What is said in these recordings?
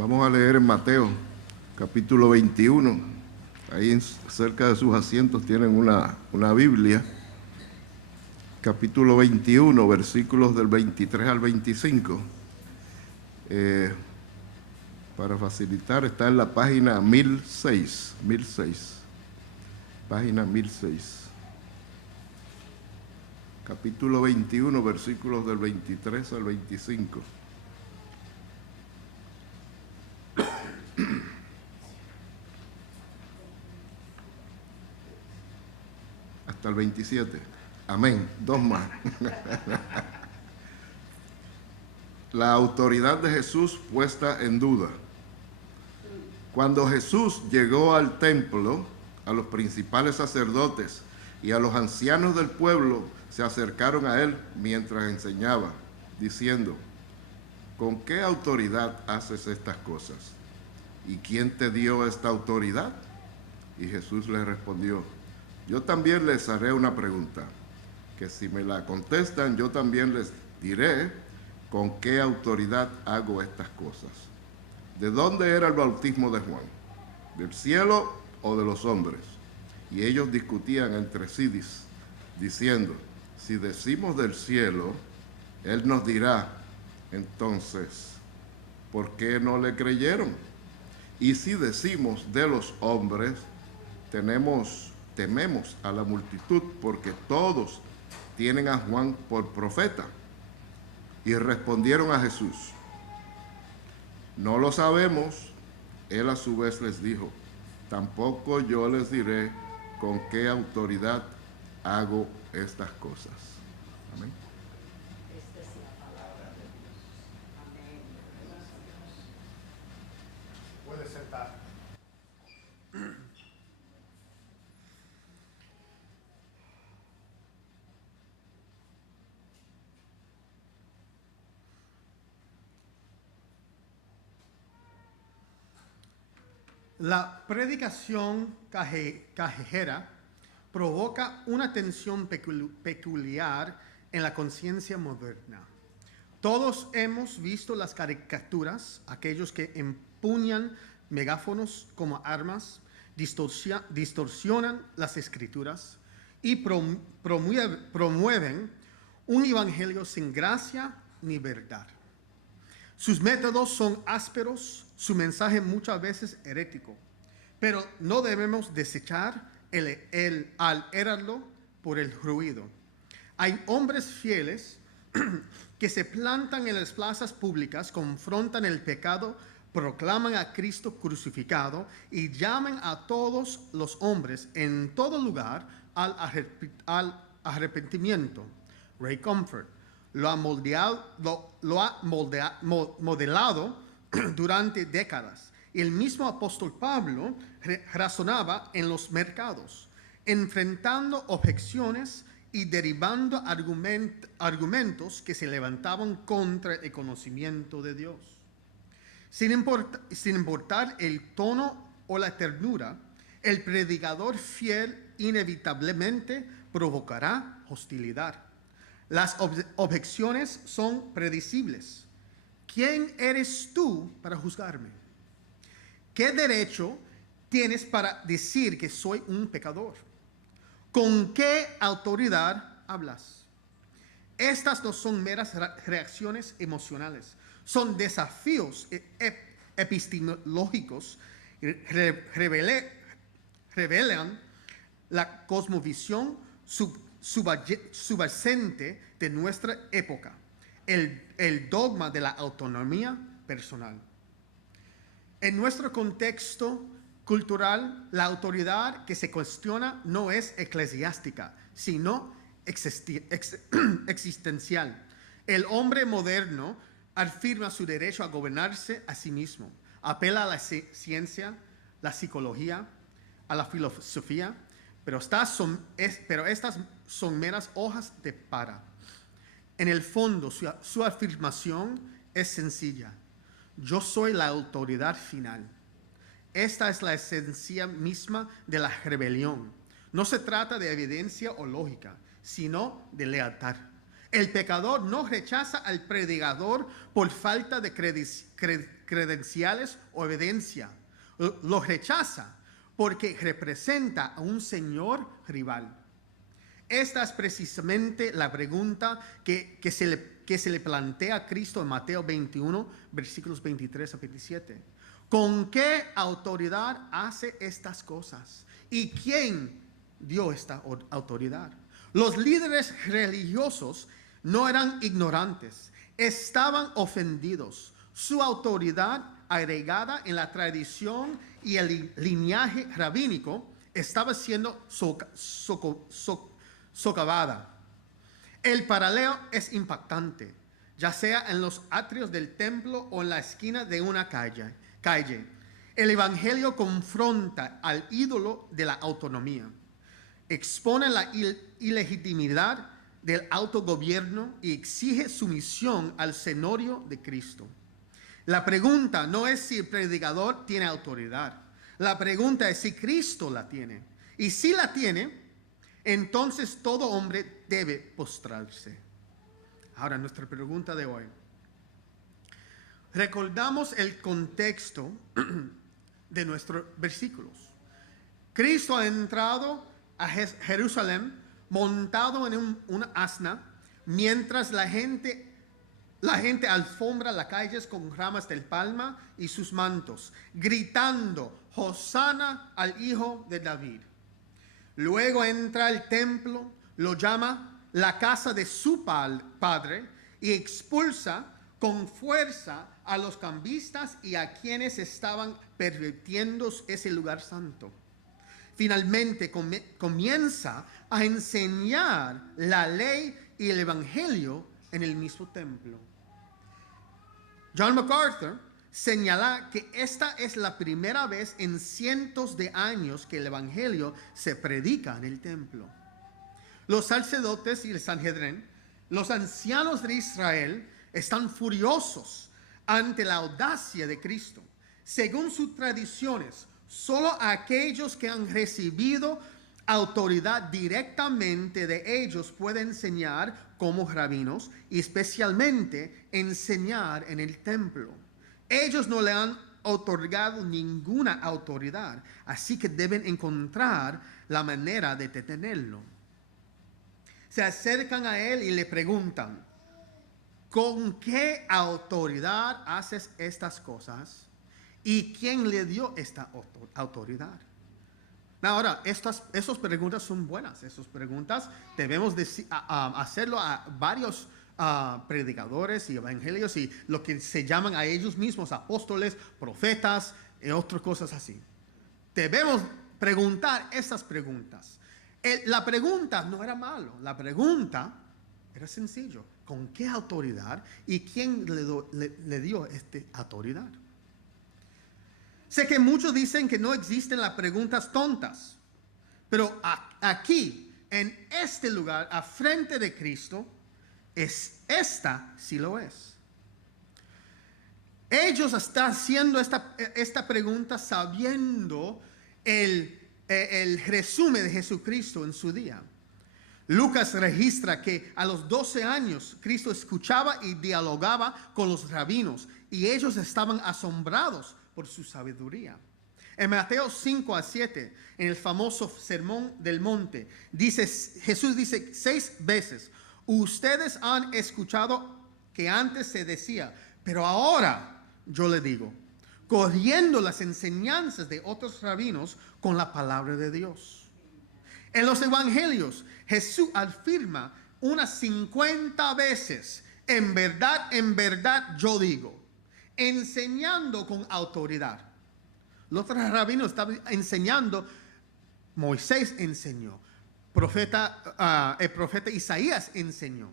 Vamos a leer en Mateo, capítulo 21. Ahí cerca de sus asientos tienen una Biblia. Capítulo 21, versículos del 23 al 25. Para facilitar, está en la página 1006. Página 1006. Capítulo 21, versículos del 23 al 25. Hasta el 27. Amén. Dos más. La autoridad de Jesús puesta en duda. Cuando Jesús llegó al templo, a los principales sacerdotes y a los ancianos del pueblo se acercaron a él mientras enseñaba, diciendo: ¿con qué autoridad haces estas cosas? ¿Y quién te dio esta autoridad? Y Jesús les respondió: yo también les haré una pregunta, que si me la contestan, yo también les diré con qué autoridad hago estas cosas. ¿De dónde era el bautismo de Juan? ¿Del cielo o de los hombres? Y ellos discutían entre sí, diciendo: si decimos del cielo, él nos dirá, entonces, ¿por qué no le creyeron? Y si decimos de los hombres, tememos a la multitud, porque todos tienen a Juan por profeta. Y respondieron a Jesús: no lo sabemos. Él a su vez les dijo: tampoco yo les diré con qué autoridad hago estas cosas. Amén. Esta es la palabra de Dios. Amén. Puede sentar. La predicación callejera provoca una tensión peculiar en la conciencia moderna. Todos hemos visto las caricaturas, aquellos que empuñan megáfonos como armas, distorsionan las escrituras y promueven un evangelio sin gracia ni verdad. Sus métodos son ásperos, su mensaje muchas veces herético, pero no debemos desechar al erarlo por el ruido. Hay hombres fieles que se plantan en las plazas públicas, confrontan el pecado, proclaman a Cristo crucificado y llaman a todos los hombres en todo lugar al arrepentimiento. Ray Comfort lo ha modelado durante décadas. El mismo apóstol Pablo razonaba en los mercados, enfrentando objeciones y derribando argumentos que se levantaban contra el conocimiento de Dios. Sin importar el tono o la ternura, el predicador fiel inevitablemente provocará hostilidad. Las objeciones son predecibles. ¿Quién eres tú para juzgarme? ¿Qué derecho tienes para decir que soy un pecador? ¿Con qué autoridad hablas? Estas no son meras reacciones emocionales, son desafíos epistemológicos. Revelan la cosmovisión subyacente de nuestra época, el dogma de la autonomía personal. En nuestro contexto cultural, la autoridad que se cuestiona no es eclesiástica, sino existencial. El hombre moderno afirma su derecho a gobernarse a sí mismo, apela a la ciencia, la psicología, a la filosofía, pero estas son meras hojas de para. En el fondo, su afirmación es sencilla: yo soy la autoridad final. Esta es la esencia misma de la rebelión. No se trata de evidencia o lógica, sino de lealtad. El pecador no rechaza al predicador por falta de credenciales o evidencia. Lo rechaza porque representa a un señor rival. Esta es precisamente la pregunta que se le plantea a Cristo en Mateo 21, versículos 23 a 27. ¿Con qué autoridad hace estas cosas? ¿Y quién dio esta autoridad? Los líderes religiosos no eran ignorantes, estaban ofendidos. Su autoridad, agregada en la tradición y el linaje rabínico, estaba siendo socavada. El paralelo es impactante, ya sea en los atrios del templo o en la esquina de una calle. El Evangelio confronta al ídolo de la autonomía, expone la ilegitimidad del autogobierno y exige sumisión al señorío de Cristo. La pregunta no es si el predicador tiene autoridad. La pregunta es si Cristo la tiene. Y si la tiene, entonces todo hombre debe postrarse. Ahora, nuestra pregunta de hoy. Recordamos el contexto de nuestros versículos. Cristo ha entrado a Jerusalén montado en una asna, mientras la gente alfombra las calles con ramas del palma y sus mantos, gritando, Hosana al Hijo de David. Luego entra al templo, lo llama la casa de su padre y expulsa con fuerza a los cambistas y a quienes estaban pervirtiendo ese lugar santo. Finalmente comienza a enseñar la ley y el evangelio en el mismo templo. John MacArthur señala que esta es la primera vez en cientos de años que el evangelio se predica en el templo. Los sacerdotes y el Sanhedrin, los ancianos de Israel, están furiosos ante la audacia de Cristo. Según sus tradiciones, solo aquellos que han recibido autoridad directamente de ellos pueden enseñar como rabinos y especialmente enseñar en el templo. Ellos no le han otorgado ninguna autoridad, así que deben encontrar la manera de detenerlo. Se acercan a él y le preguntan, ¿con qué autoridad haces estas cosas? ¿Y quién le dio esta autoridad? Ahora, esas preguntas son buenas. Esas preguntas debemos hacerlo a varios predicadores y evangelios y lo que se llaman a ellos mismos apóstoles, profetas y otras cosas así. Debemos preguntar esas preguntas. La pregunta no era malo. La pregunta era sencillo. ¿Con qué autoridad y quién le dio esta autoridad? Sé que muchos dicen que no existen las preguntas tontas, pero aquí, en este lugar, a frente de Cristo, esta sí lo es. Ellos están haciendo esta pregunta sabiendo el resumen de Jesucristo en su día. Lucas registra que a los 12 años Cristo escuchaba y dialogaba con los rabinos y ellos estaban asombrados por su sabiduría. En Mateo 5 a 7, en el famoso Sermón del Monte, Jesús dice 6 veces, ustedes han escuchado que antes se decía, pero ahora yo le digo, corriendo las enseñanzas de otros rabinos con la palabra de Dios. En los evangelios, Jesús afirma unas 50 veces, en verdad yo digo, enseñando con autoridad. Los otros rabinos estaban enseñando, Moisés enseñó, el profeta Isaías enseñó.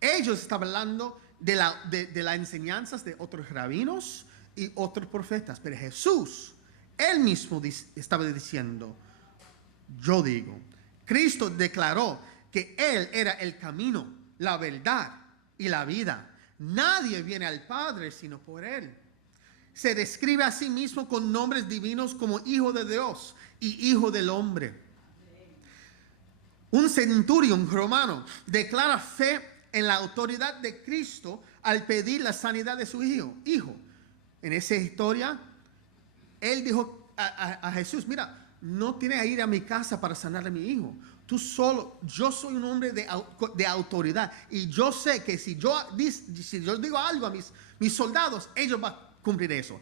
Ellos estaban hablando de las enseñanzas de otros rabinos y otros profetas, pero Jesús, él mismo estaba diciendo, yo digo. Cristo declaró que Él era el camino, la verdad y la vida. Nadie viene al Padre sino por Él. Se describe a sí mismo con nombres divinos como Hijo de Dios y Hijo del Hombre. Un centurión romano declara fe en la autoridad de Cristo al pedir la sanidad de su hijo. En esa historia, él dijo a Jesús, mira, no tienes que ir a mi casa para sanar a mi hijo. Tú solo, yo soy un hombre de autoridad. Y yo sé que si yo digo algo a mis soldados, ellos van a cumplir eso.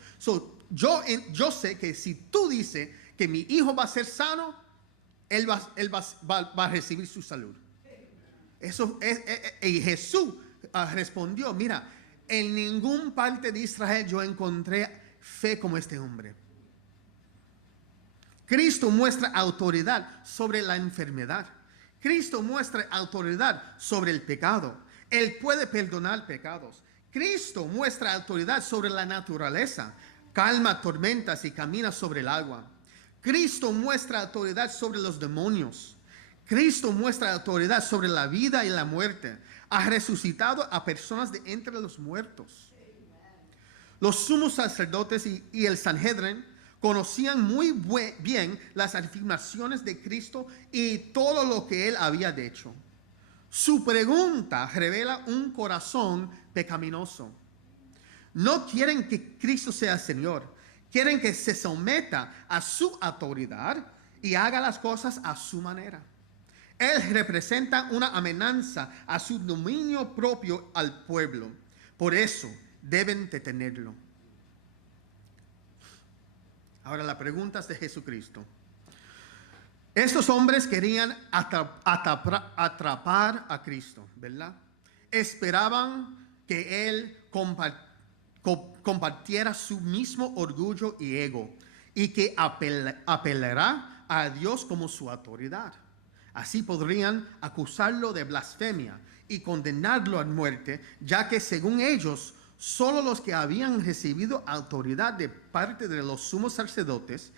Yo sé que si tú dices que mi hijo va a ser sano, él va a recibir su salud. Y Jesús respondió, mira, en ningún parte de Israel yo encontré fe como este hombre. Cristo muestra autoridad sobre la enfermedad. Cristo muestra autoridad sobre el pecado. Él puede perdonar pecados. Cristo muestra autoridad sobre la naturaleza. Calma tormentas y camina sobre el agua. Cristo muestra autoridad sobre los demonios. Cristo muestra autoridad sobre la vida y la muerte. Ha resucitado a personas de entre los muertos. Los sumos sacerdotes y el Sanhedrin conocían muy bien las afirmaciones de Cristo y todo lo que él había hecho. Su pregunta revela un corazón pecaminoso. No quieren que Cristo sea Señor. Quieren que se someta a su autoridad y haga las cosas a su manera. Él representa una amenaza a su dominio propio al pueblo. Por eso deben detenerlo. Ahora la pregunta es de Jesucristo. Estos hombres querían atrapar a Cristo, ¿verdad? Esperaban que Él compartiera su mismo orgullo y ego y que apelará a Dios como su autoridad. Así podrían acusarlo de blasfemia y condenarlo a muerte, ya que según ellos, solo los que habían recibido autoridad de parte de los sumos sacerdotes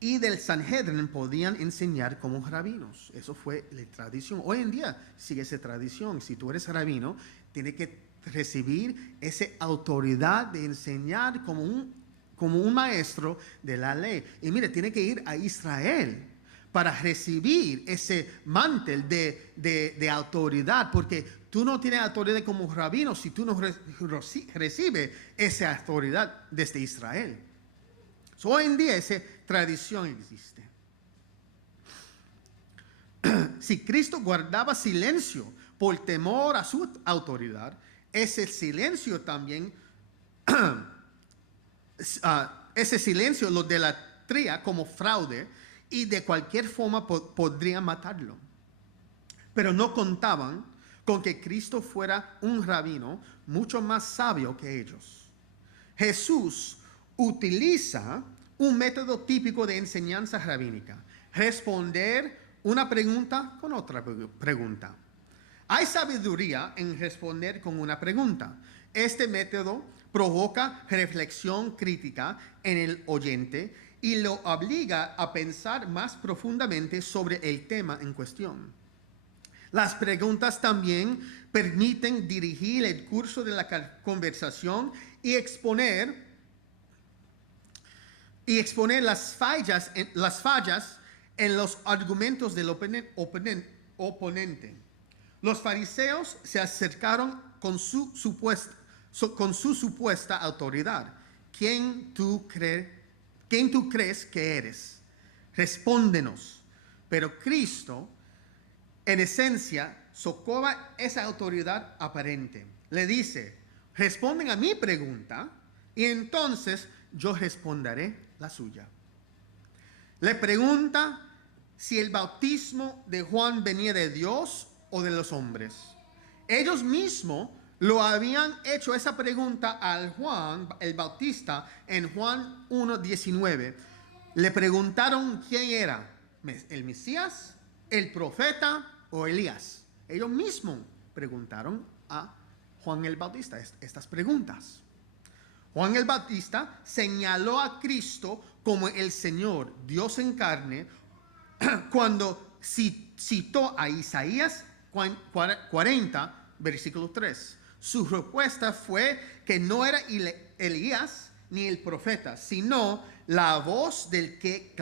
y del Sanhedrin podían enseñar como rabinos. Eso fue la tradición. Hoy en día sigue esa tradición. Si tú eres rabino, tienes que recibir esa autoridad de enseñar como un maestro de la ley. Y mire, tiene que ir a Israel para recibir ese mantel de autoridad, porque tú no tienes autoridad como rabino si tú no recibes esa autoridad desde Israel. Hoy en día esa tradición existe. Si Cristo guardaba silencio por temor a su autoridad, ese silencio también, ese silencio lo delatría como fraude y de cualquier forma podrían matarlo. Pero no contaban con que Cristo fuera un rabino mucho más sabio que ellos. Jesús utiliza un método típico de enseñanza rabínica: responder una pregunta con otra pregunta. Hay sabiduría en responder con una pregunta. Este método provoca reflexión crítica en el oyente y lo obliga a pensar más profundamente sobre el tema en cuestión. Las preguntas también permiten dirigir el curso de la conversación y exponer las fallas en los argumentos del oponente. Los fariseos se acercaron con su supuesta autoridad. ¿Quién tú crees que eres? Respóndenos. Pero Cristo, en esencia, socava esa autoridad aparente. Le dice: responden a mi pregunta y entonces yo responderé la suya. Le pregunta si el bautismo de Juan venía de Dios o de los hombres. Ellos mismos lo habían hecho esa pregunta al Juan el Bautista en Juan 1:19. Le preguntaron quién era, el Mesías, el profeta o Elías. Ellos mismos preguntaron a Juan el Bautista estas preguntas. Juan el Bautista señaló a Cristo como el Señor, Dios en carne, cuando citó a Isaías 40, versículo 3. Su respuesta fue que no era Elías ni el profeta, sino la voz del que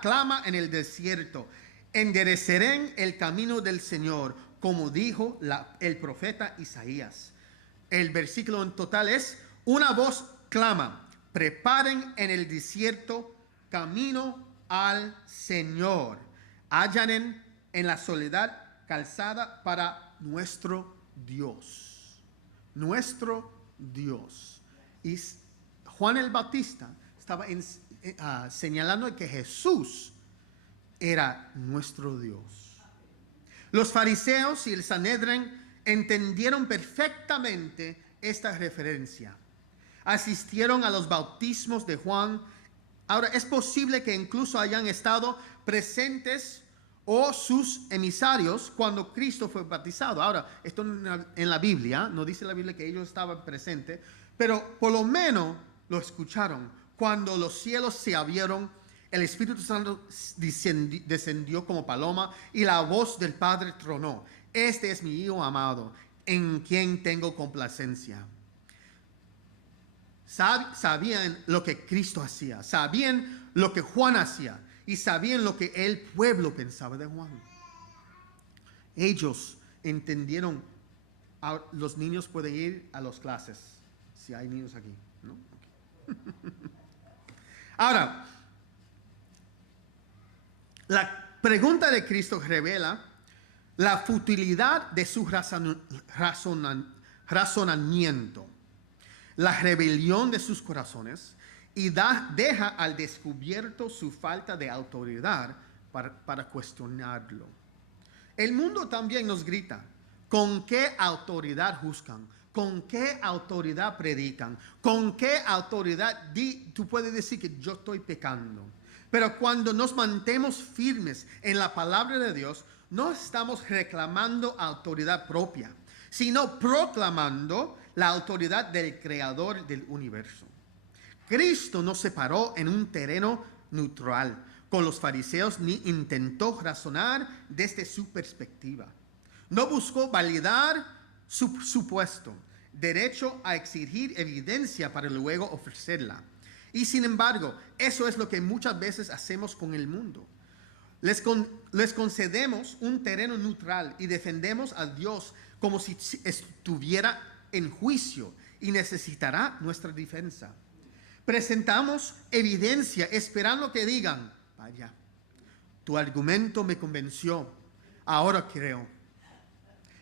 clama en el desierto: enderecerán el camino del Señor, como dijo el profeta Isaías. El versículo en total es: una voz clama, preparen en el desierto camino al Señor, allanen en la soledad calzada para nuestro Dios. Nuestro Dios. Y Juan el Bautista estaba señalando que Jesús era nuestro Dios. Los fariseos y el Sanedrín entendieron perfectamente esta referencia. Asistieron a los bautismos de Juan. Ahora, es posible que incluso hayan estado presentes o sus emisarios cuando Cristo fue bautizado. Ahora, esto en la Biblia, no dice la Biblia que ellos estaban presentes, pero por lo menos lo escucharon. Cuando los cielos se abrieron, el Espíritu Santo descendió como paloma y la voz del Padre tronó: este es mi Hijo amado, en quien tengo complacencia. Sabían lo que Cristo hacía, sabían lo que Juan hacía y sabían lo que el pueblo pensaba de Juan. Ellos entendieron. Los niños pueden ir a las clases, si hay niños aquí, ¿no? Okay. Ahora, la pregunta de Cristo revela la futilidad de su razonamiento, la rebelión de sus corazones, y deja al descubierto su falta de autoridad para cuestionarlo. El mundo también nos grita: ¿con qué autoridad juzgan? ¿Con qué autoridad predican? ¿Con qué autoridad tú puedes decir que yo estoy pecando? Pero cuando nos mantenemos firmes en la palabra de Dios, no estamos reclamando autoridad propia, sino proclamando la autoridad del Creador del universo. Cristo no se paró en un terreno neutral con los fariseos ni intentó razonar desde su perspectiva. No buscó validar su supuesto derecho a exigir evidencia para luego ofrecerla. Y sin embargo, eso es lo que muchas veces hacemos con el mundo. Les concedemos un terreno neutral y defendemos a Dios como si estuviera en juicio y necesitará nuestra defensa. Presentamos evidencia esperando que digan: vaya, tu argumento me convenció, ahora creo.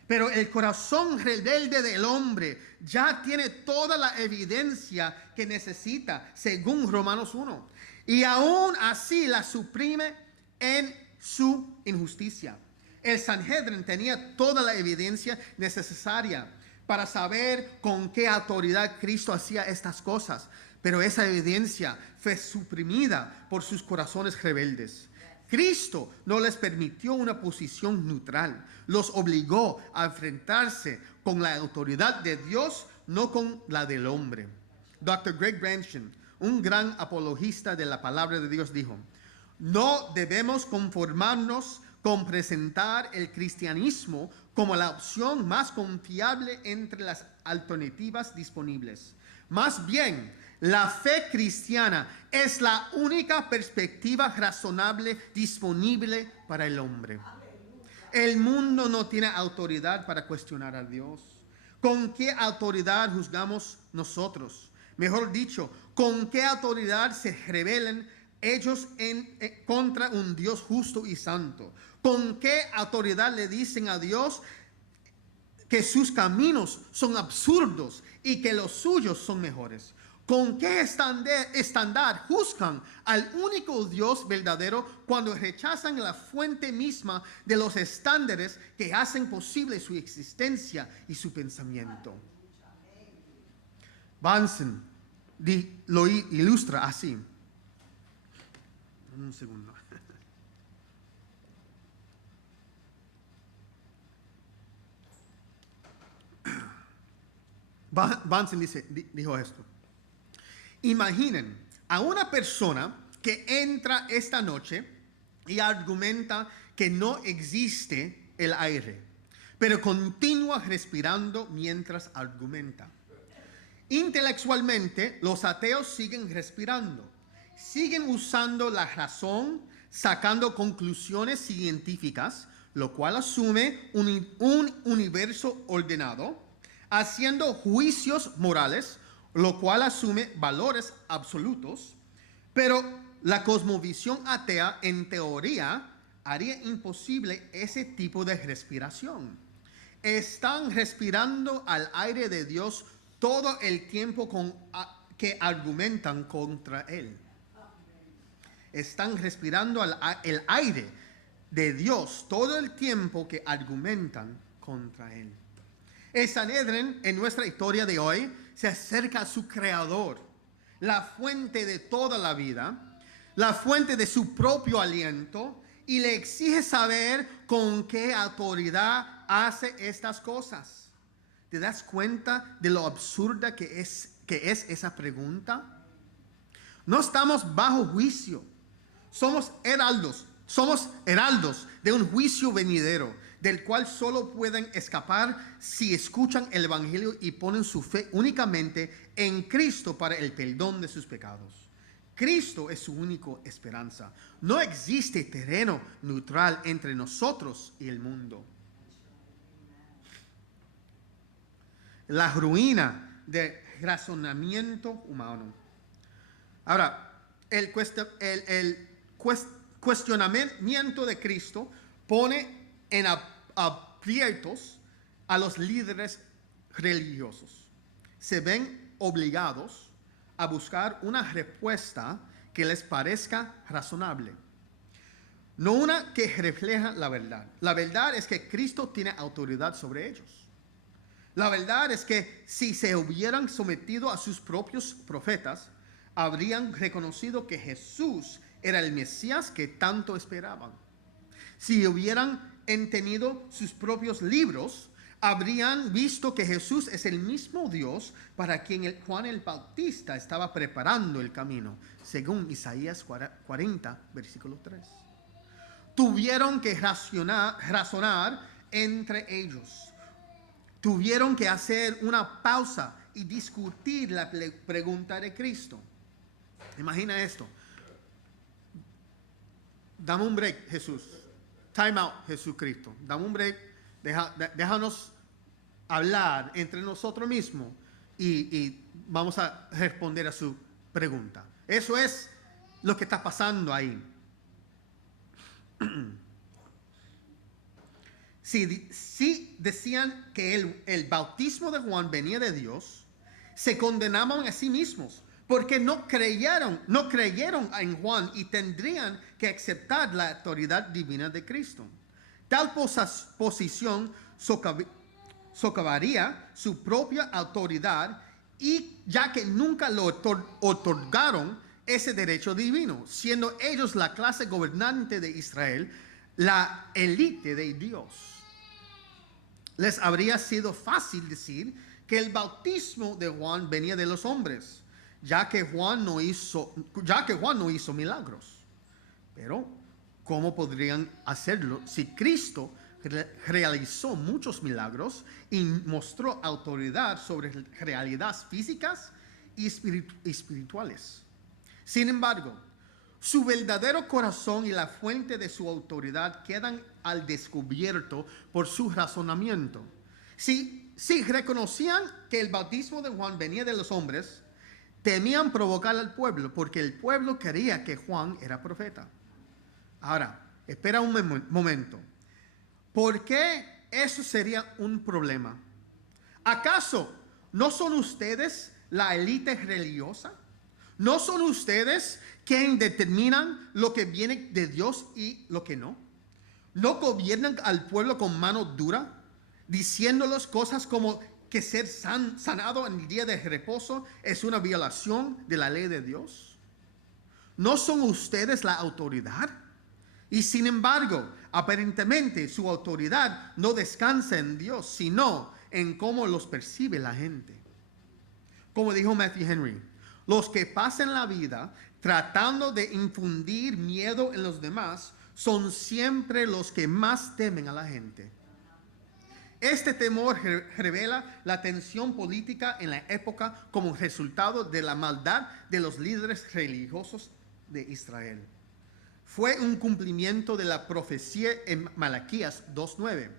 Pero el corazón rebelde del hombre ya tiene toda la evidencia que necesita, según Romanos 1. Y aún así la suprime en su injusticia. El Sanhedrin tenía toda la evidencia necesaria para saber con qué autoridad Cristo hacía estas cosas. Pero esa evidencia fue suprimida por sus corazones rebeldes. Cristo no les permitió una posición neutral, los obligó a enfrentarse con la autoridad de Dios, no con la del hombre. Dr. Greg Branston, un gran apologista de la palabra de Dios, dijo: no debemos conformarnos con presentar el cristianismo como la opción más confiable entre las alternativas disponibles. Más bien, la fe cristiana es la única perspectiva razonable disponible para el hombre. El mundo no tiene autoridad para cuestionar a Dios. ¿Con qué autoridad juzgamos nosotros? Mejor dicho, ¿con qué autoridad se rebelan ellos contra un Dios justo y santo? ¿Con qué autoridad le dicen a Dios que sus caminos son absurdos y que los suyos son mejores? ¿Con qué estándar juzgan al único Dios verdadero cuando rechazan la fuente misma de los estándares que hacen posible su existencia y su pensamiento? Bunsen lo ilustra así. Un segundo. Bunsen dijo esto: imaginen a una persona que entra esta noche y argumenta que no existe el aire, pero continúa respirando mientras argumenta. Intelectualmente, los ateos siguen respirando, siguen usando la razón, sacando conclusiones científicas, lo cual asume un universo ordenado, haciendo juicios morales, lo cual asume valores absolutos, pero la cosmovisión atea, en teoría, haría imposible ese tipo de respiración. Están respirando al aire de Dios todo el tiempo que argumentan contra Él. Están respirando el aire de Dios todo el tiempo que argumentan contra Él. El Sanedrín, en nuestra historia de hoy, se acerca a su Creador, la fuente de toda la vida, la fuente de su propio aliento, y le exige saber con qué autoridad hace estas cosas. ¿Te das cuenta de lo absurda que es esa pregunta? No estamos bajo juicio. Somos heraldos de un juicio venidero, del cual solo pueden escapar si escuchan el Evangelio y ponen su fe únicamente en Cristo para el perdón de sus pecados. Cristo es su única esperanza. No existe terreno neutral entre nosotros y el mundo. La ruina del razonamiento humano. Ahora, el cuestionamiento de Cristo pone en aprietos a los líderes religiosos. Se ven obligados a buscar una respuesta que les parezca razonable, no una que refleja la verdad. La verdad es que Cristo tiene autoridad sobre ellos. La verdad es que si se hubieran sometido a sus propios profetas, habrían reconocido que Jesús era el Mesías que tanto esperaban. Si hubieran entendido sus propios libros, habrían visto que Jesús es el mismo Dios para quien Juan el Bautista estaba preparando el camino, según Isaías 40, versículo 3. Tuvieron que razonar entre ellos. Tuvieron que hacer una pausa y discutir la pregunta de Cristo. Imagina esto. Dame un break, Jesús. Time out, Jesucristo. Dame un break. Déjanos hablar entre nosotros mismos y vamos a responder a su pregunta. Eso es lo que está pasando ahí. Si decían que el bautismo de Juan venía de Dios, se condenaban a sí mismos, porque no creyeron en Juan y tendrían que aceptar la autoridad divina de Cristo. Tal posición socavaría su propia autoridad, y ya que nunca lo otorgaron ese derecho divino, siendo ellos la clase gobernante de Israel, la élite de Dios. Les habría sido fácil decir que el bautismo de Juan venía de los hombres, ya que Juan no hizo milagros. Pero ¿cómo podrían hacerlo si Cristo realizó muchos milagros y mostró autoridad sobre realidades físicas y espirituales? Sin embargo, su verdadero corazón y la fuente de su autoridad quedan al descubierto por su razonamiento. Si reconocían que el bautismo de Juan venía de los hombres, temían provocar al pueblo, porque el pueblo creía que Juan era profeta. Ahora, espera un momento. ¿Por qué eso sería un problema? ¿Acaso no son ustedes la élite religiosa? ¿No son ustedes quienes determinan lo que viene de Dios y lo que no? ¿No gobiernan al pueblo con mano dura, diciéndoles cosas como que ser sanado en el día de reposo es una violación de la ley de Dios? ¿No son ustedes la autoridad? Y sin embargo, aparentemente su autoridad no descansa en Dios, sino en cómo los percibe la gente. Como dijo Matthew Henry, los que pasan la vida tratando de infundir miedo en los demás son siempre los que más temen a la gente. Este temor revela la tensión política en la época como resultado de la maldad de los líderes religiosos de Israel. fue un cumplimiento de la profecía en Malaquías 2:9.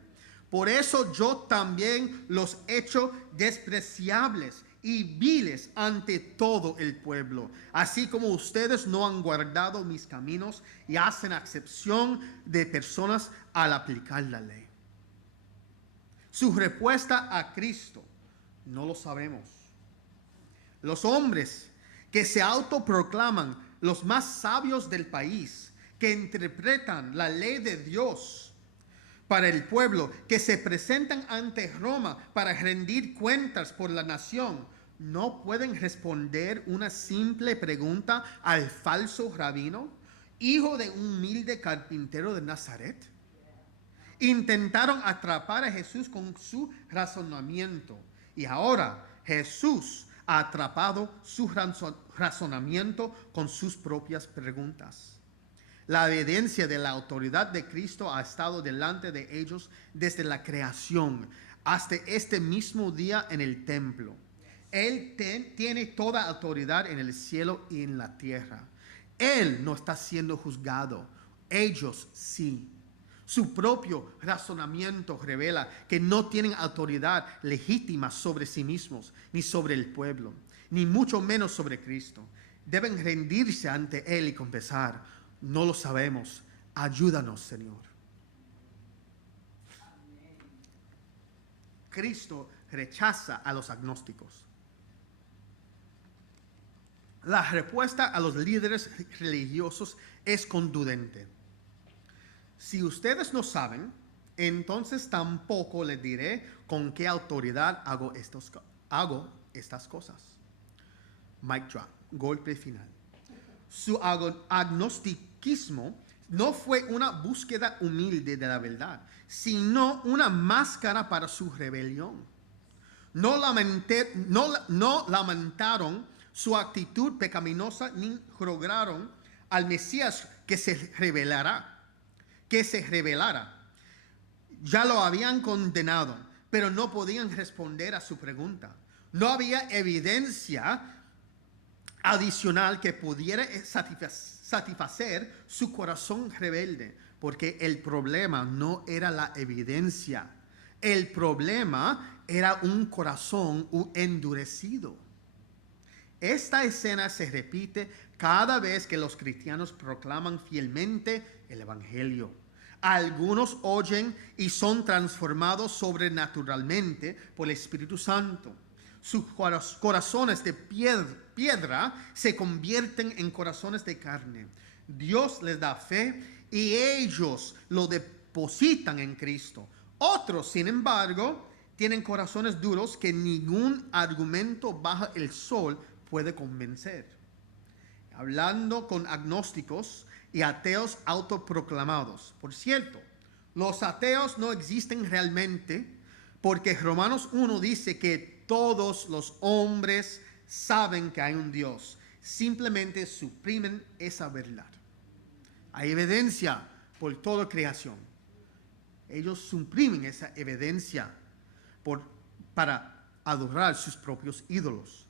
Por eso yo también los he hecho despreciables y viles ante todo el pueblo, así como ustedes no han guardado mis caminos y hacen acepción de personas al aplicar la ley. Su respuesta a Cristo, no lo sabemos. Los hombres que se autoproclaman los más sabios del país, que interpretan la ley de Dios para el pueblo, que se presentan ante Roma para rendir cuentas por la nación, no pueden responder una simple pregunta al falso rabino, hijo de un humilde carpintero de Nazaret. Intentaron atrapar a Jesús con su razonamiento, y ahora Jesús ha atrapado su razonamiento con sus propias preguntas. La evidencia de la autoridad de Cristo ha estado delante de ellos desde la creación hasta este mismo día en el templo. Él tiene toda autoridad en el cielo y en la tierra. Él no está siendo juzgado, ellos sí. Su propio razonamiento revela que no tienen autoridad legítima sobre sí mismos, ni sobre el pueblo, ni mucho menos sobre Cristo. Deben rendirse ante Él y confesar: no lo sabemos, ayúdanos, Señor. Cristo rechaza a los agnósticos. La respuesta a los líderes religiosos es contundente. Si ustedes no saben, entonces tampoco les diré con qué autoridad hago estas cosas. Mic drop, golpe final. Su agnosticismo no fue una búsqueda humilde de la verdad, sino una máscara para su rebelión. No lamentaron su actitud pecaminosa ni rogaron al Mesías que se revelara. Ya lo habían condenado, pero no podían responder a su pregunta. No había evidencia adicional que pudiera satisfacer su corazón rebelde, porque el problema no era la evidencia. El problema era un corazón endurecido. Esta escena se repite cada vez que los cristianos proclaman fielmente el Evangelio. Algunos oyen y son transformados sobrenaturalmente por el Espíritu Santo. Sus corazones de piedra se convierten en corazones de carne. Dios les da fe y ellos lo depositan en Cristo. Otros, sin embargo, tienen corazones duros que ningún argumento bajo el sol puede convencer. Hablando con agnósticos y ateos autoproclamados. Por cierto, los ateos no existen realmente, porque Romanos 1 dice que todos los hombres saben que hay un Dios. Simplemente suprimen esa verdad. Hay evidencia por toda creación. Ellos suprimen esa evidencia para adorar sus propios ídolos.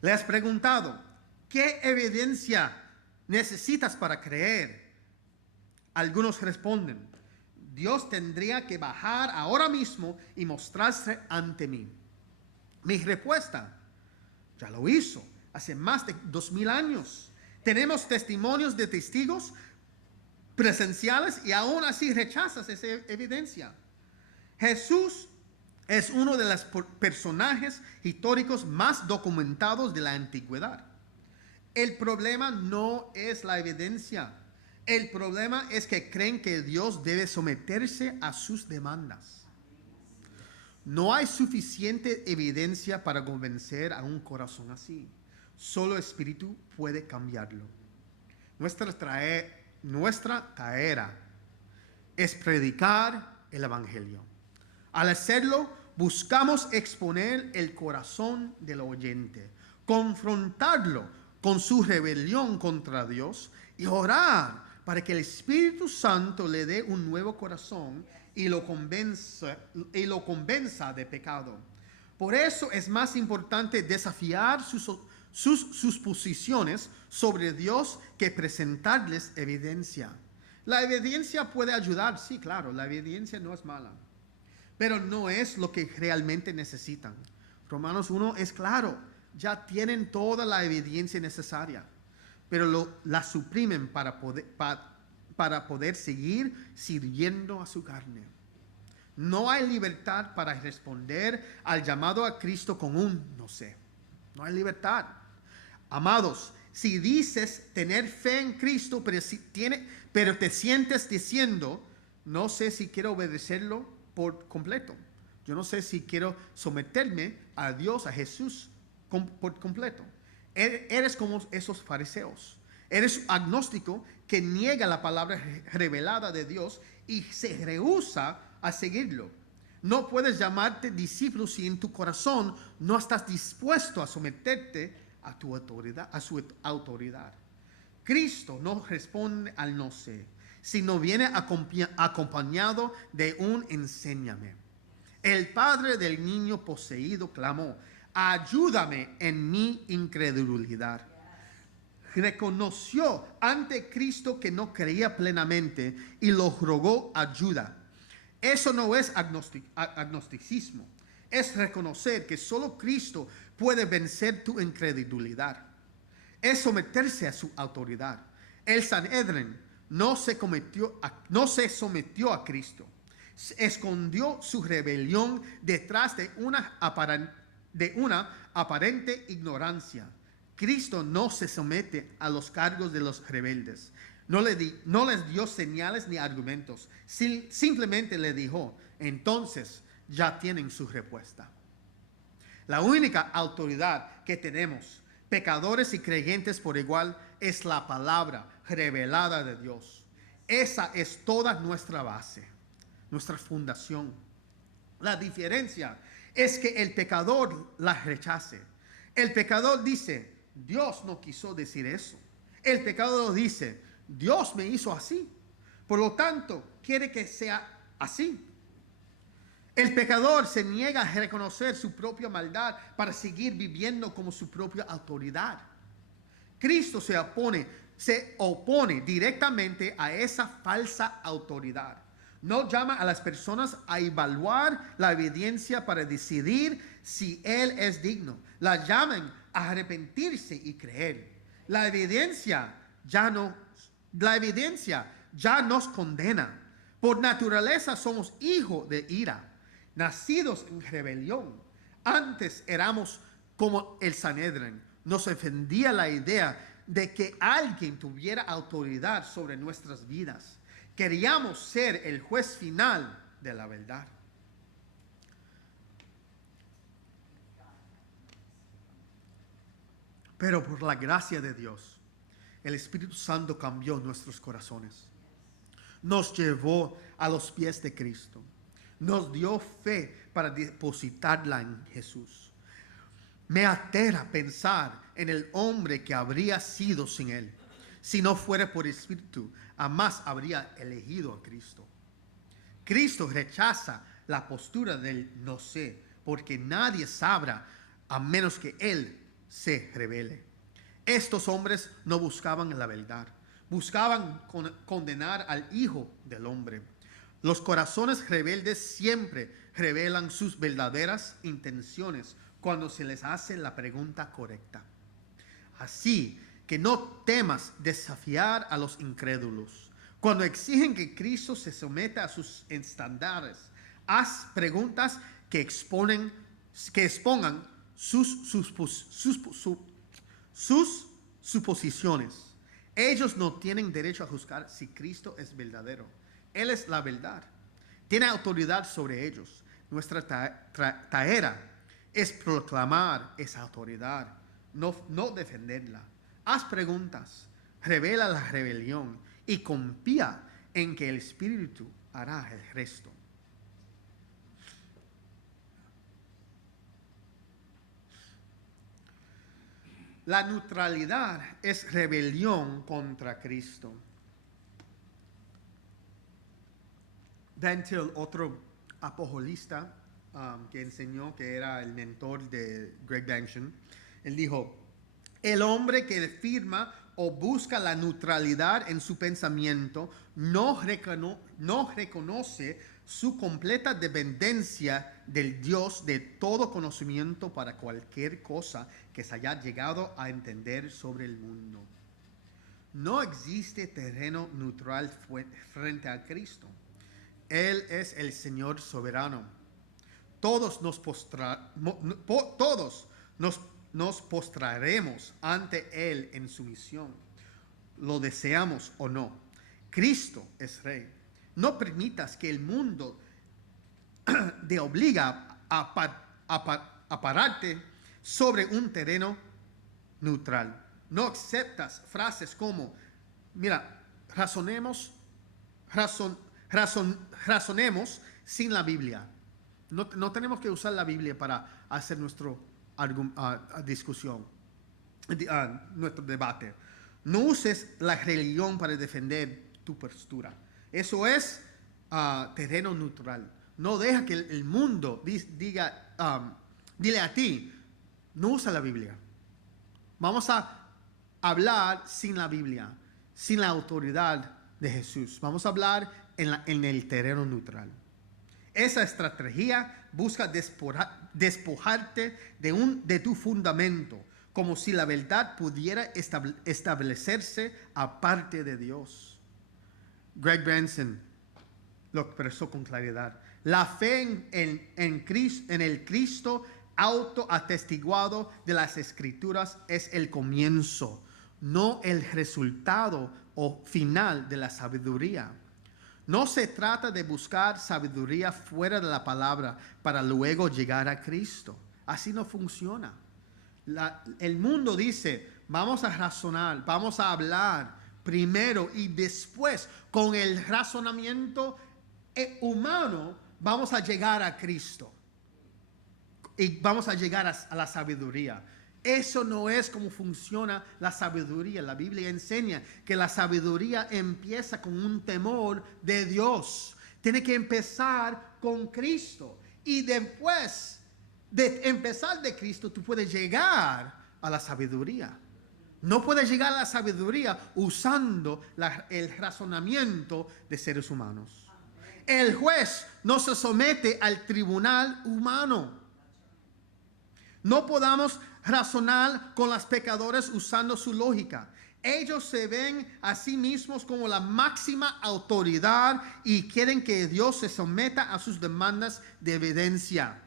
Le has preguntado, ¿qué evidencia necesitas para creer? Algunos responden: Dios tendría que bajar ahora mismo y mostrarse ante mí. Mi respuesta: ya lo hizo hace más de 2000 años. Tenemos testimonios de testigos presenciales y aún así rechazas esa evidencia. Jesús es uno de los personajes históricos más documentados de la antigüedad. El problema no es la evidencia. El problema es que creen que Dios debe someterse a sus demandas. No hay suficiente evidencia para convencer a un corazón así. Solo el Espíritu puede cambiarlo. Nuestra tarea es predicar el Evangelio. Al hacerlo, buscamos exponer el corazón del oyente, confrontarlo con su rebelión contra Dios y orar para que el Espíritu Santo le dé un nuevo corazón y lo convenza de pecado. Por eso es más importante desafiar sus posiciones sobre Dios que presentarles evidencia. La evidencia puede ayudar, sí, claro, la evidencia no es mala, pero no es lo que realmente necesitan. Romanos 1 es claro, ya tienen toda la evidencia necesaria, pero la suprimen para poder seguir sirviendo a su carne. No hay libertad para responder al llamado a Cristo con un no sé. No hay libertad. Amados, si dices tener fe en Cristo, pero te sientes diciendo, no sé si quiero obedecerlo por completo. Yo no sé si quiero someterme a Dios, a Jesús por completo. Eres como esos fariseos. Eres agnóstico que niega la palabra revelada de Dios y se rehúsa a seguirlo. No puedes llamarte discípulo si en tu corazón no estás dispuesto a someterte a tu autoridad, a su autoridad. Cristo no responde al no sé, sino viene acompañado de un enséñame. El padre del niño poseído clamó, ayúdame en mi incredulidad. Reconoció ante Cristo que no creía plenamente y lo rogó ayuda. Eso no es agnosticismo, es reconocer que solo Cristo puede vencer tu incredulidad. Es someterse a su autoridad. El Sanedrín no se sometió a Cristo. Escondió su rebelión detrás de una aparente ignorancia. Cristo no se somete a los cargos de los rebeldes. No les dio señales ni argumentos. Simplemente le dijo, entonces ya tienen su respuesta. La única autoridad que tenemos, pecadores y creyentes por igual, es la palabra revelada de Dios. Esa es toda nuestra base, nuestra fundación. La diferencia es que el pecador la rechace. El pecador dice, Dios no quiso decir eso. El pecador dice, Dios me hizo así. Por lo tanto, quiere que sea así. El pecador se niega a reconocer su propia maldad para seguir viviendo como su propia autoridad. Cristo se opone directamente a esa falsa autoridad. No llama a las personas a evaluar la evidencia para decidir si Él es digno. La llaman a arrepentirse y creer. La evidencia ya nos condena. Por naturaleza somos hijos de ira, nacidos en rebelión. Antes éramos como el Sanedrín. Nos ofendía la idea de que alguien tuviera autoridad sobre nuestras vidas. Queríamos ser el juez final de la verdad. Pero por la gracia de Dios, el Espíritu Santo cambió nuestros corazones. Nos llevó a los pies de Cristo. Nos dio fe para depositarla en Jesús. Me aterra pensar en el hombre que habría sido sin Él. Si no fuera por el Espíritu, jamás habría elegido a Cristo. Cristo rechaza la postura del no sé, porque nadie sabrá a menos que Él se revele. Estos hombres no buscaban la verdad, buscaban condenar al Hijo del Hombre. Los corazones rebeldes siempre revelan sus verdaderas intenciones cuando se les hace la pregunta correcta. Así que no temas desafiar a los incrédulos. Cuando exigen que Cristo se someta a sus estándares, haz preguntas que expongan sus suposiciones. Ellos no tienen derecho a juzgar si Cristo es verdadero. Él es la verdad. Tiene autoridad sobre ellos. Nuestra tarea es proclamar esa autoridad, no defenderla. Haz preguntas, revela la rebelión y confía en que el Espíritu hará el resto. La neutralidad es rebelión contra Cristo. Dan Till, otro apologista que enseñó, que era el mentor de Greg Bangston, él dijo, El hombre que afirma o busca la neutralidad en su pensamiento no reconoce su completa dependencia del Dios de todo conocimiento para cualquier cosa que se haya llegado a entender sobre el mundo. No existe terreno neutral frente a Cristo. Él es el Señor soberano. Todos nos postraremos ante Él en sumisión, lo deseamos o no. Cristo es Rey. No permitas que el mundo te obliga a pararte sobre un terreno neutral. No aceptas frases como, mira, razonemos sin la Biblia. No tenemos que usar la Biblia para hacer nuestra discusión, nuestro debate. No uses la religión para defender tu postura. Eso es terreno neutral. No deja que el mundo dile a ti, no usa la Biblia. Vamos a hablar sin la Biblia, sin la autoridad de Jesús. Vamos a hablar en el terreno neutral. Esa estrategia busca despojarte de tu fundamento, como si la verdad pudiera establecerse aparte de Dios. Greg Benson lo expresó con claridad. La fe en el Cristo autoatestiguado de las Escrituras es el comienzo, no el resultado o final de la sabiduría. No se trata de buscar sabiduría fuera de la palabra para luego llegar a Cristo. Así no funciona. El mundo dice, vamos a razonar, vamos a hablar primero y después con el razonamiento humano vamos a llegar a Cristo. Y vamos a llegar a la sabiduría. Eso no es como funciona la sabiduría. La Biblia enseña que la sabiduría empieza con un temor de Dios. Tiene que empezar con Cristo. Y después de empezar de Cristo, tú puedes llegar a la sabiduría. No puedes llegar a la sabiduría usando el razonamiento de seres humanos. El juez no se somete al tribunal humano. No podamos razonar con los pecadores usando su lógica. Ellos se ven a sí mismos como la máxima autoridad y quieren que Dios se someta a sus demandas de evidencia.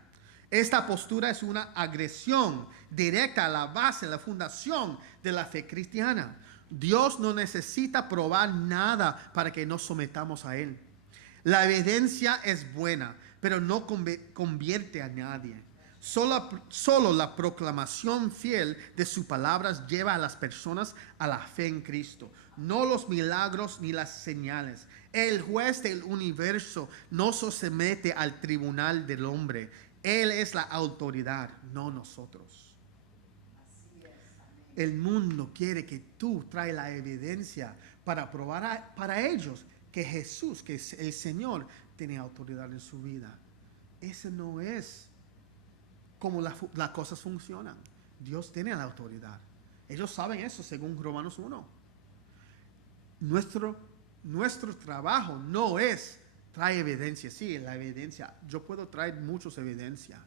Esta postura es una agresión directa a la base, la fundación de la fe cristiana. Dios no necesita probar nada para que nos sometamos a Él. La evidencia es buena, pero no convierte a nadie. Solo la proclamación fiel de sus palabras lleva a las personas a la fe en Cristo, no los milagros ni las señales. El juez del universo no se somete al tribunal del hombre. Él es la autoridad, no nosotros. El mundo quiere que tú traes la evidencia para probar para ellos que Jesús, que es el Señor, tiene autoridad en su vida. Ese no es como las cosas funcionan. Dios tiene la autoridad. Ellos saben eso según Romanos 1. Nuestro trabajo no es traer evidencia. Sí, la evidencia. Yo puedo traer muchas evidencias,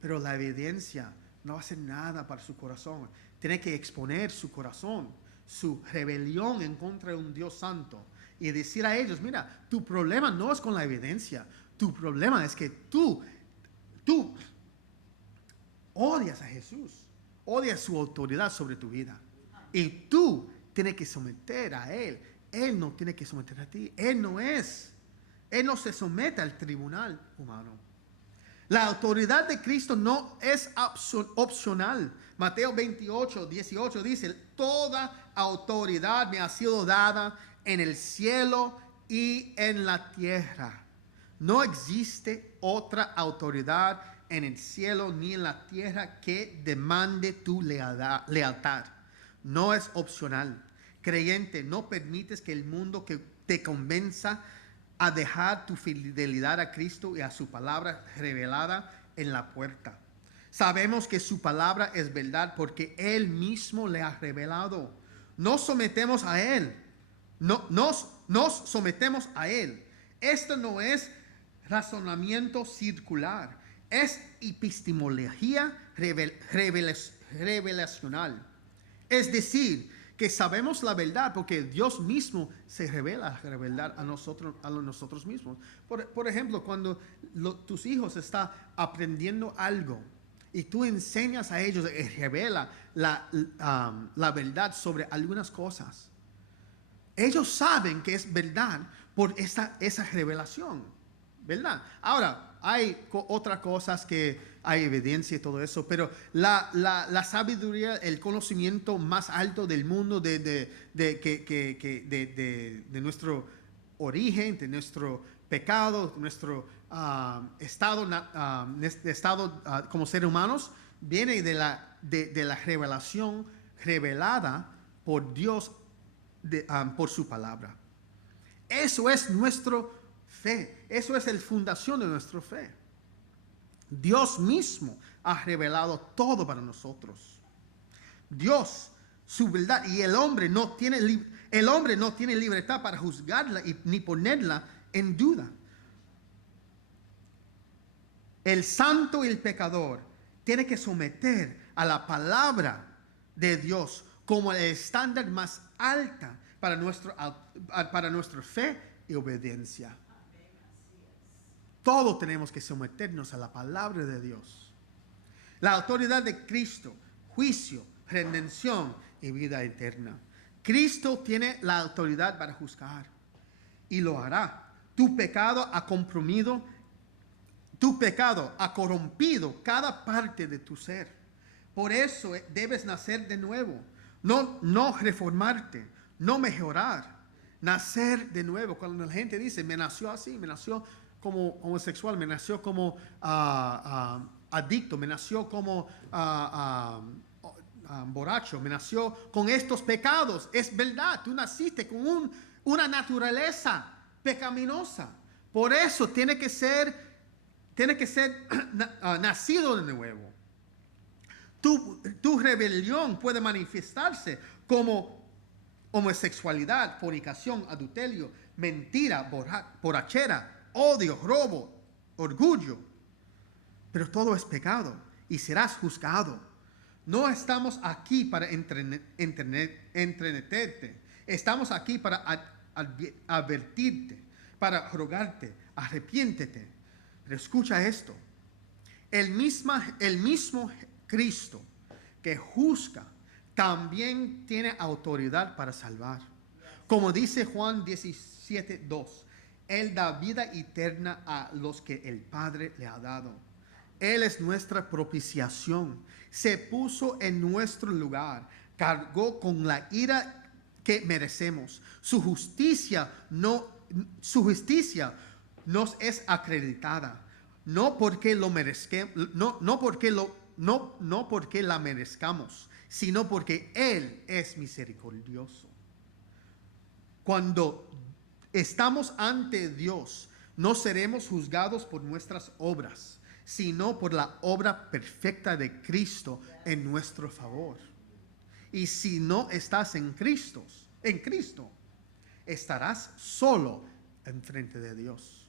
pero la evidencia no va a hacer nada para su corazón. Tiene que exponer su corazón, su rebelión en contra de un Dios santo y decir a ellos, mira, tu problema no es con la evidencia. Tu problema es que tú odias a Jesús, odias su autoridad sobre tu vida. Y tú tienes que someter a Él. Él no tiene que someter a ti. Él no se somete al tribunal humano. La autoridad de Cristo no es opcional. Mateo 28, 18 dice, toda autoridad me ha sido dada en el cielo y en la tierra. No existe otra autoridad en el cielo ni en la tierra que demande tu lealtad. No es opcional. Creyente, no permites que el mundo que te convenza a dejar tu fidelidad a Cristo y a su palabra revelada en la puerta. Sabemos que su palabra es verdad porque Él mismo le ha revelado. Nos sometemos a Él. Nos sometemos a Él. Esto no es razonamiento circular. Es epistemología revelacional. Es decir, que sabemos la verdad porque Dios mismo se revela la verdad a nosotros mismos. Por ejemplo, cuando tus hijos están aprendiendo algo y tú enseñas a ellos y revela la verdad sobre algunas cosas, ellos saben que es verdad por esa revelación, ¿verdad? Ahora, hay otras cosas que hay evidencia y todo eso, pero la sabiduría, el conocimiento más alto del mundo de nuestro origen, de nuestro pecado, de nuestro estado como seres humanos, viene de la revelación revelada por Dios por su palabra. Eso es nuestra fe. Eso es la fundación de nuestra fe. Dios mismo ha revelado todo para nosotros. Dios, su verdad, y el hombre no tiene libertad para juzgarla ni ponerla en duda. El santo y el pecador tiene que someter a la palabra de Dios como el estándar más alto para nuestra fe y obediencia. Todos tenemos que someternos a la palabra de Dios. La autoridad de Cristo, juicio, redención y vida eterna. Cristo tiene la autoridad para juzgar y lo hará. Tu pecado ha corrompido cada parte de tu ser. Por eso debes nacer de nuevo. No reformarte, no mejorar. Nacer de nuevo. Cuando la gente dice, me nació así, me nació como homosexual, me nació como adicto, me nació como borracho, me nació con estos pecados. Es verdad, tú naciste con una naturaleza pecaminosa. Por eso tiene que ser nacido de nuevo. Tu rebelión puede manifestarse como homosexualidad, fornicación, adulterio, mentira, borrachera, odio, robo, orgullo. Pero todo es pecado y serás juzgado. No estamos aquí para entretenerte. Estamos aquí para advertirte, para rogarte, arrepiéntete. Pero escucha esto. El mismo Cristo que juzga también tiene autoridad para salvar. Como dice Juan 17:2, Él da vida eterna a los que el Padre le ha dado. Él es nuestra propiciación. Se puso en nuestro lugar. Cargó con la ira que merecemos. Su justicia nos es acreditada. No porque la merezcamos, sino porque Él es misericordioso. Cuando estamos ante Dios, no seremos juzgados por nuestras obras, sino por la obra perfecta de Cristo en nuestro favor. Y si no estás en Cristo, estarás solo enfrente de Dios.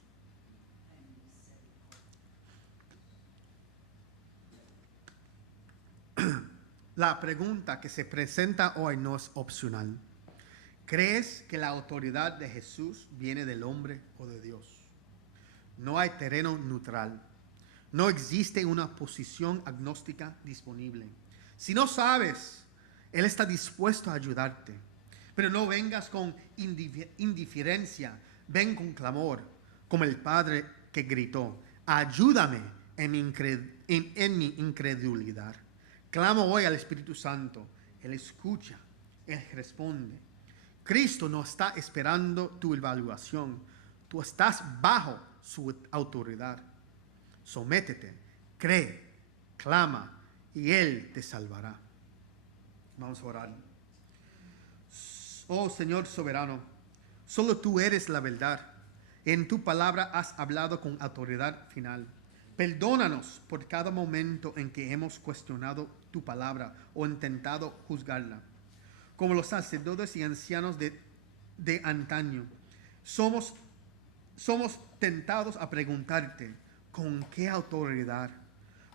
La pregunta que se presenta hoy no es opcional. ¿Crees que la autoridad de Jesús viene del hombre o de Dios? No hay terreno neutral. No existe una posición agnóstica disponible. Si no sabes, Él está dispuesto a ayudarte. Pero no vengas con indiferencia. Ven con clamor, como el padre que gritó: ayúdame en mi incredulidad. Clamo hoy al Espíritu Santo. Él escucha, Él responde. Cristo no está esperando tu evaluación. Tú estás bajo su autoridad. Sométete, cree, clama y Él te salvará. Vamos a orar. Oh Señor soberano, solo tú eres la verdad. En tu palabra has hablado con autoridad final. Perdónanos por cada momento en que hemos cuestionado tu palabra o intentado juzgarla. Como los sacerdotes y ancianos de antaño, somos tentados a preguntarte, ¿con qué autoridad?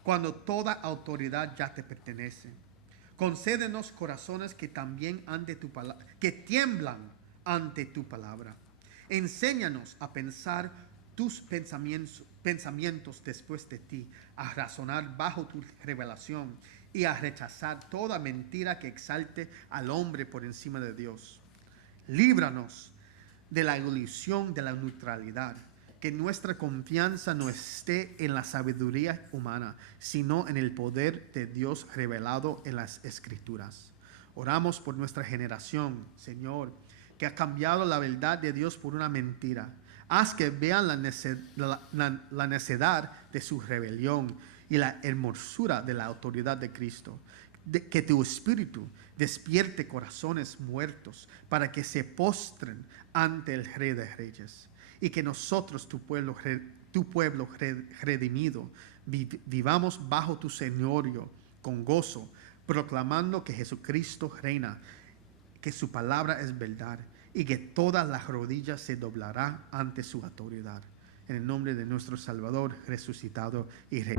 Cuando toda autoridad ya te pertenece. Concédenos corazones que también que tiemblan ante tu palabra. Enséñanos a pensar tus pensamientos después de ti, a razonar bajo tu revelación y a rechazar toda mentira que exalte al hombre por encima de Dios. Líbranos de la ilusión de la neutralidad, que nuestra confianza no esté en la sabiduría humana, sino en el poder de Dios revelado en las Escrituras. Oramos por nuestra generación, Señor, que ha cambiado la verdad de Dios por una mentira. Haz que vean la necedad de su rebelión y la hermosura de la autoridad de Cristo. Que tu Espíritu despierte corazones muertos para que se postren ante el Rey de Reyes. Y que nosotros, tu pueblo redimido, vivamos bajo tu señorío con gozo, proclamando que Jesucristo reina, que su palabra es verdad y que todas las rodillas se doblarán ante su autoridad. En el nombre de nuestro Salvador resucitado y Rey.